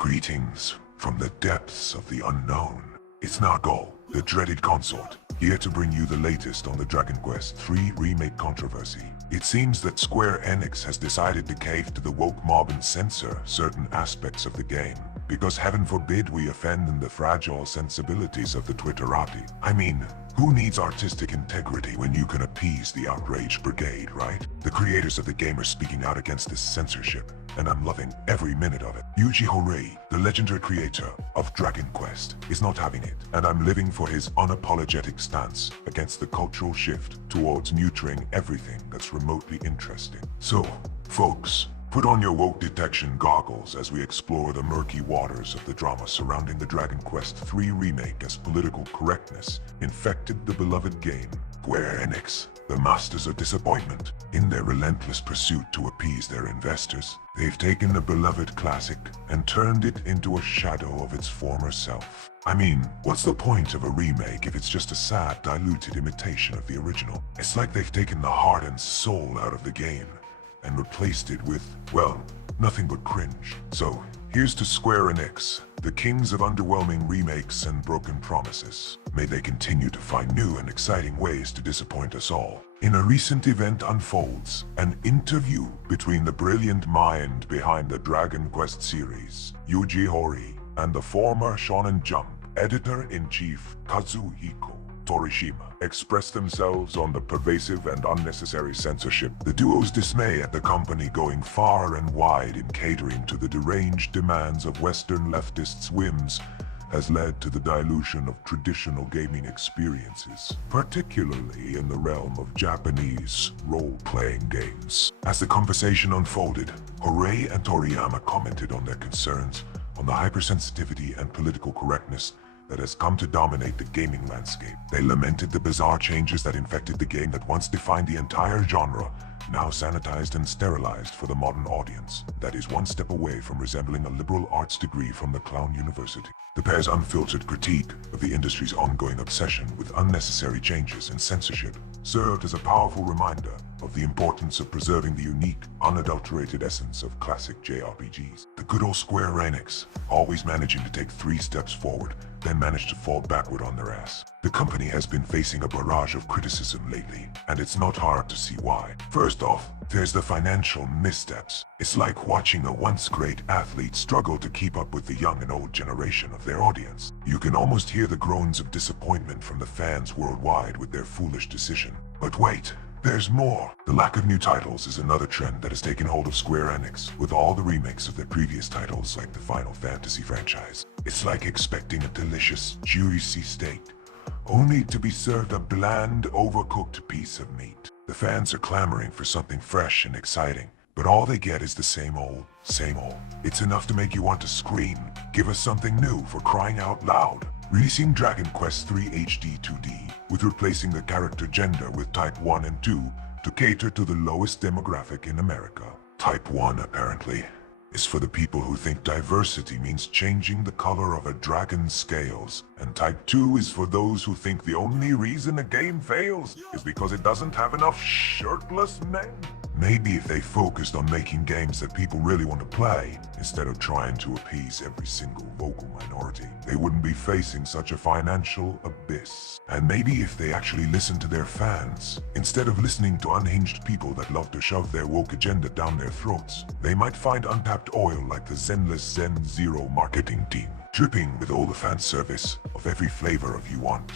Greetings from the depths of the unknown. It's Nago, the dreaded consort, here to bring you the latest on the Dragon Quest III remake controversy. It seems that Square Enix has decided to cave to the woke mob and censor certain aspects of the game, because heaven forbid we offend in the fragile sensibilities of the Twitterati. I mean, who needs artistic integrity when you can appease the outraged brigade, right? The creators of the game are speaking out against this censorship, and I'm loving every minute of it. Yuji Horii, the legendary creator of Dragon Quest, is not having it, and I'm living for his unapologetic stance against the cultural shift towards neutering everything that's remotely interesting. So, folks, put on your woke detection goggles as we explore the murky waters of the drama surrounding the Dragon Quest III remake as political correctness infected the beloved game. Square Enix, the masters of disappointment. In their relentless pursuit to appease their investors, they've taken the beloved classic and turned it into a shadow of its former self. I mean, what's the point of a remake if it's just a sad, diluted imitation of the original? It's like they've taken the heart and soul out of the game and replaced it with, well, nothing but cringe. So, here's to Square Enix, the kings of underwhelming remakes and broken promises. May they continue to find new and exciting ways to disappoint us all. In a recent event unfolds an interview between the brilliant mind behind the Dragon Quest series, Yuji Horii, and the former Shonen Jump editor-in-chief Kazuhiko Torishima expressed themselves on the pervasive and unnecessary censorship. The duo's dismay at the company going far and wide in catering to the deranged demands of Western leftists' whims has led to the dilution of traditional gaming experiences, particularly in the realm of Japanese role-playing games. As the conversation unfolded, Horii and Toriyama commented on their concerns on the hypersensitivity and political correctness that has come to dominate the gaming landscape. They lamented the bizarre changes that infected the game that once defined the entire genre, now sanitized and sterilized for the modern audience that is one step away from resembling a liberal arts degree from the Clown University. The pair's unfiltered critique of the industry's ongoing obsession with unnecessary changes and censorship served as a powerful reminder of the importance of preserving the unique, unadulterated essence of classic JRPGs. The good old Square Enix, always managing to take 3 steps forward, then managed to fall backward on their ass. The company has been facing a barrage of criticism lately, and it's not hard to see why. First off, there's the financial missteps. It's like watching a once great athlete struggle to keep up with the young and old generation of their audience. You can almost hear the groans of disappointment from the fans worldwide with their foolish decision. But wait, there's more. The lack of new titles is another trend that has taken hold of Square Enix, with all the remakes of their previous titles like the Final Fantasy franchise. It's like expecting a delicious, juicy steak, only to be served a bland, overcooked piece of meat. The fans are clamoring for something fresh and exciting, but all they get is the same old, same old. It's enough to make you want to scream, give us something new, for crying out loud. Releasing Dragon Quest III HD 2D, with replacing the character gender with Type 1 and 2 to cater to the lowest demographic in America. Type 1, apparently, is for the people who think diversity means changing the color of a dragon's scales, and Type 2 is for those who think the only reason a game fails is because it doesn't have enough shirtless men. Maybe if they focused on making games that people really want to play, instead of trying to appease every single vocal minority, they wouldn't be facing such a financial abyss. And maybe if they actually listened to their fans, instead of listening to unhinged people that love to shove their woke agenda down their throats, they might find untapped oil like the Zenless Zen Zero marketing team, dripping with all the fan service of every flavor of you want.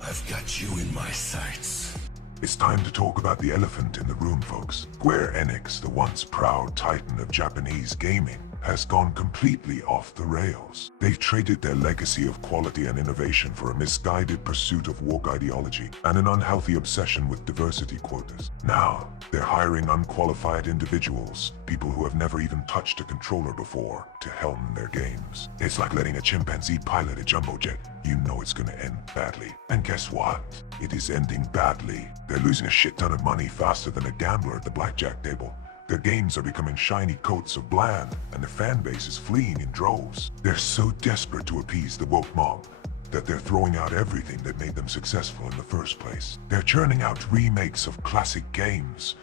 I've got you in my sights. It's time to talk about the elephant in the room, folks. Square Enix, the once proud titan of Japanese gaming, has gone completely off the rails. They've traded their legacy of quality and innovation for a misguided pursuit of woke ideology and an unhealthy obsession with diversity quotas. Now, they're hiring unqualified individuals, people who have never even touched a controller before, to helm their games. It's like letting a chimpanzee pilot a jumbo jet. You know it's gonna end badly. And guess what? It is ending badly. They're losing a shit ton of money faster than a gambler at the blackjack table. Their games are becoming shiny coats of bland, and the fan base is fleeing in droves. They're so desperate to appease the woke mob that they're throwing out everything that made them successful in the first place. They're churning out remakes of classic games,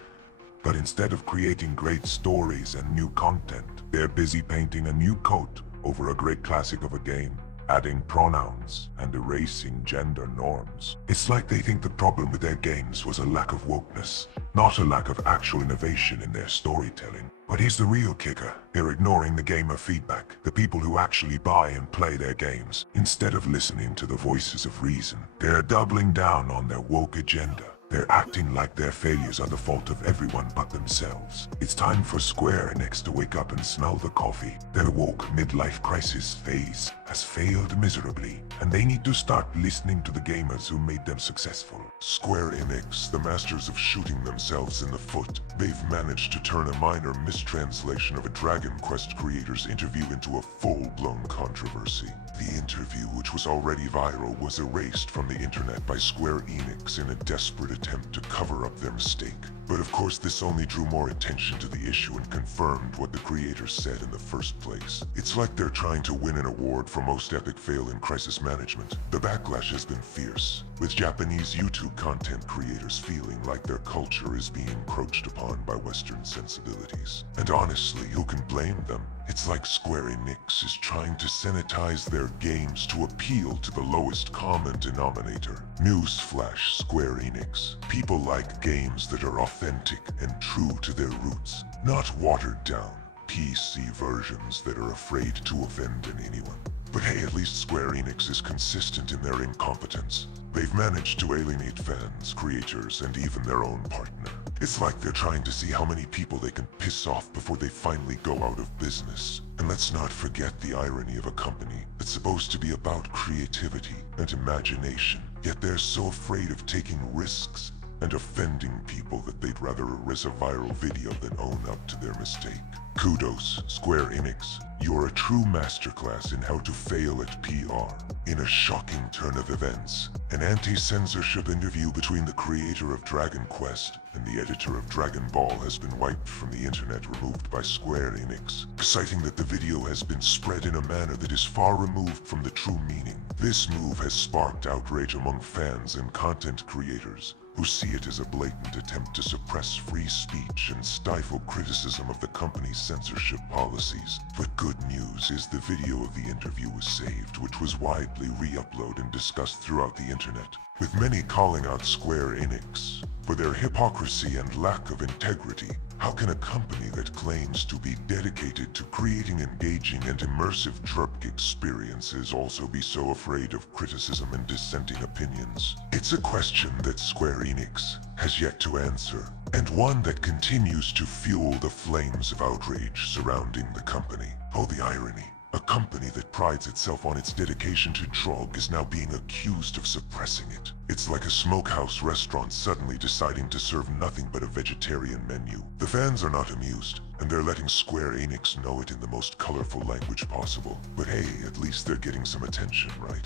but instead of creating great stories and new content, they're busy painting a new coat over a great classic of a game, adding pronouns and erasing gender norms. It's like they think the problem with their games was a lack of wokeness, not a lack of actual innovation in their storytelling. But here's the real kicker. They're ignoring the gamer feedback, the people who actually buy and play their games. Instead of listening to the voices of reason, they're doubling down on their woke agenda. They're acting like their failures are the fault of everyone but themselves. It's time for Square Enix to wake up and smell the coffee. Their woke midlife crisis phase has failed miserably, and they need to start listening to the gamers who made them successful. Square Enix, the masters of shooting themselves in the foot. They've managed to turn a minor mistranslation of a Dragon Quest creator's interview into a full-blown controversy. The interview, which was already viral, was erased from the internet by Square Enix in a desperate attempt to cover up their mistake. But of course this only drew more attention to the issue and confirmed what the creators said in the first place. It's like they're trying to win an award for most epic fail in crisis management. The backlash has been fierce, with Japanese YouTube content creators feeling like their culture is being encroached upon by Western sensibilities. And honestly, who can blame them? It's like Square Enix is trying to sanitize their games to appeal to the lowest common denominator. Newsflash, Square Enix. People like games that are authentic and true to their roots, not watered down PC versions that are afraid to offend anyone. But hey, at least Square Enix is consistent in their incompetence. They've managed to alienate fans, creators, and even their own partner. It's like they're trying to see how many people they can piss off before they finally go out of business. And let's not forget the irony of a company that's supposed to be about creativity and imagination, yet they're so afraid of taking risks and offending people that they'd rather erase a viral video than own up to their mistake. Kudos, Square Enix. You're a true masterclass in how to fail at PR. In a shocking turn of events, an anti-censorship interview between the creator of Dragon Quest and the editor of Dragon Ball has been wiped from the internet, removed by Square Enix, citing that the video has been spread in a manner that is far removed from the true meaning. This move has sparked outrage among fans and content creators, who see it as a blatant attempt to suppress free speech and stifle criticism of the company's censorship policies. But good news is the video of the interview was saved, which was widely re-uploaded and discussed throughout the internet, with many calling out Square Enix for their hypocrisy and lack of integrity. How can a company that claims to be dedicated to creating engaging and immersive JRPG experiences also be so afraid of criticism and dissenting opinions? It's a question that Square Enix has yet to answer, and one that continues to fuel the flames of outrage surrounding the company. Oh, the irony. A company that prides itself on its dedication to drug is now being accused of suppressing it. It's like a smokehouse restaurant suddenly deciding to serve nothing but a vegetarian menu. The fans are not amused, and they're letting Square Enix know it in the most colorful language possible. But hey, at least they're getting some attention, right?